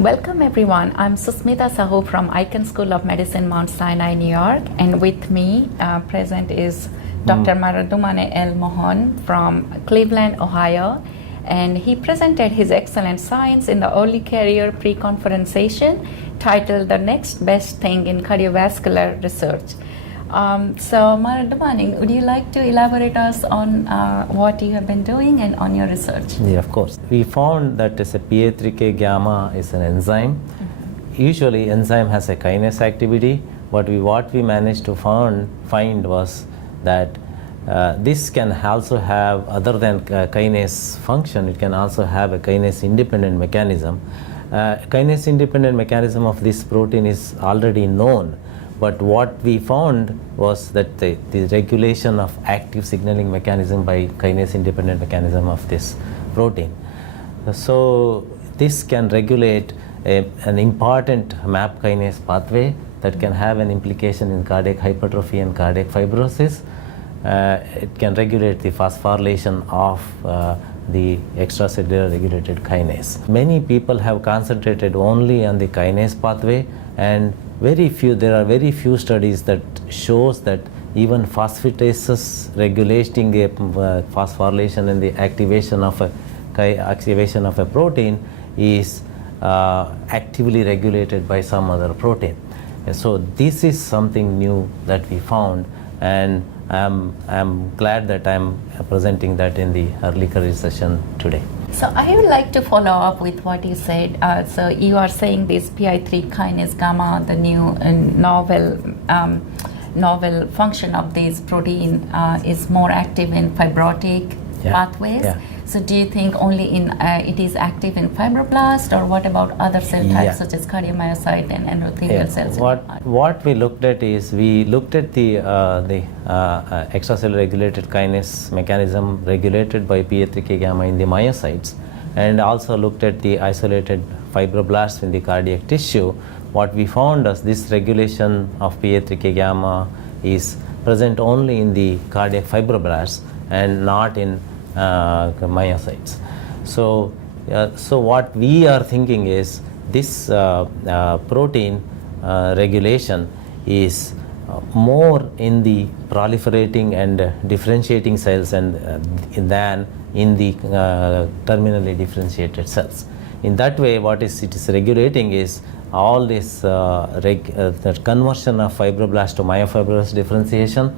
Welcome everyone. I'm Susmita Sahoo from Icahn School of Medicine, Mount Sinai, New York, and with me present is Dr. Muradumane Mohan from Cleveland, Ohio, and he presented his excellent science in the early career pre-conference session titled "The Next Best Thing in Cardiovascular Research." So Muradumane, would you like to elaborate us on what you have been doing and on your research? Yeah, of course. We found that a PI3K gamma is an enzyme. Usually enzyme has a kinase activity, but what we managed to find was that this can also have, other than kinase function, it can also have a kinase independent mechanism. Kinase independent mechanism of this protein is already known. But what we found was that the regulation of active signaling mechanism by kinase independent mechanism of this protein. So this can regulate an important MAP kinase pathway that can have an implication in cardiac hypertrophy and cardiac fibrosis. It can regulate the phosphorylation of the extracellular regulated kinase. Many people have concentrated only on the kinase pathway, and there are very few studies that shows that even phosphatases regulating the phosphorylation and the activation of a protein is actively regulated by some other protein. And so this is something new that we found, and I'm glad that I'm presenting that in the early career session today. So I would like to follow up with what you said. So you are saying this PI3 kinase gamma, the new and novel function of this protein is more active in fibrotic pathways. Yeah. So do you think only it is active in fibroblast, or what about other cell types such as cardiomyocyte and endothelial cells? What we looked at is we looked at the extracellular regulated kinase mechanism regulated by PI3K gamma in the myocytes, and also looked at the isolated fibroblasts in the cardiac tissue. What we found is this regulation of PI3K gamma is present only in the cardiac fibroblasts and not in myocytes. So what we are thinking is this protein regulation is more in the proliferating and differentiating cells than in the terminally differentiated cells. In that way, what it is regulating is all this the conversion of fibroblast to myofibrous differentiation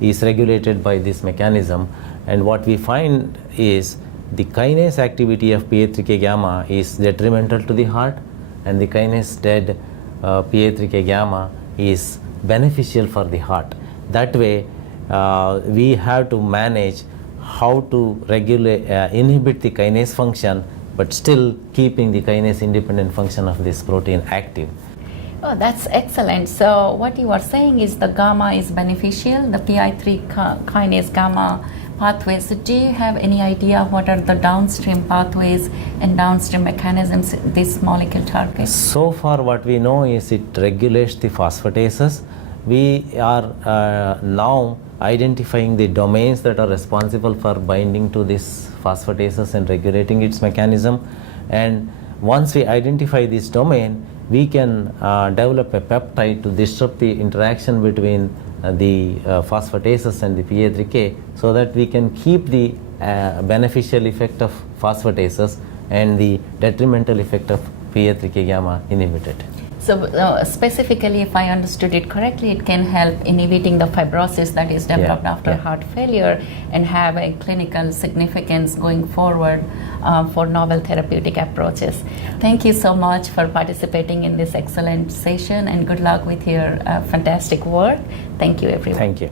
is regulated by this mechanism. And what we find is the kinase activity of PI3K gamma is detrimental to the heart, and the kinase dead PI3K gamma is beneficial for the heart. That way, we have to manage how to inhibit the kinase function, but still keeping the kinase independent function of this protein active. Oh, that's excellent. So what you are saying is the gamma is beneficial, the PI3 kinase gamma pathways. So do you have any idea what are the downstream pathways and downstream mechanisms this molecule targets? So far what we know is it regulates the phosphatases. We are now identifying the domains that are responsible for binding to this phosphatases and regulating its mechanism. And once we identify this domain, we can develop a peptide to disrupt the interaction between the phosphatases and the PI3K, so that we can keep the beneficial effect of phosphatases and the detrimental effect of PI3K gamma inhibited. So specifically, if I understood it correctly, it can help inhibiting the fibrosis that is developed after heart failure and have a clinical significance going forward for novel therapeutic approaches. Thank you so much for participating in this excellent session, and good luck with your fantastic work. Thank you, everyone. Thank you.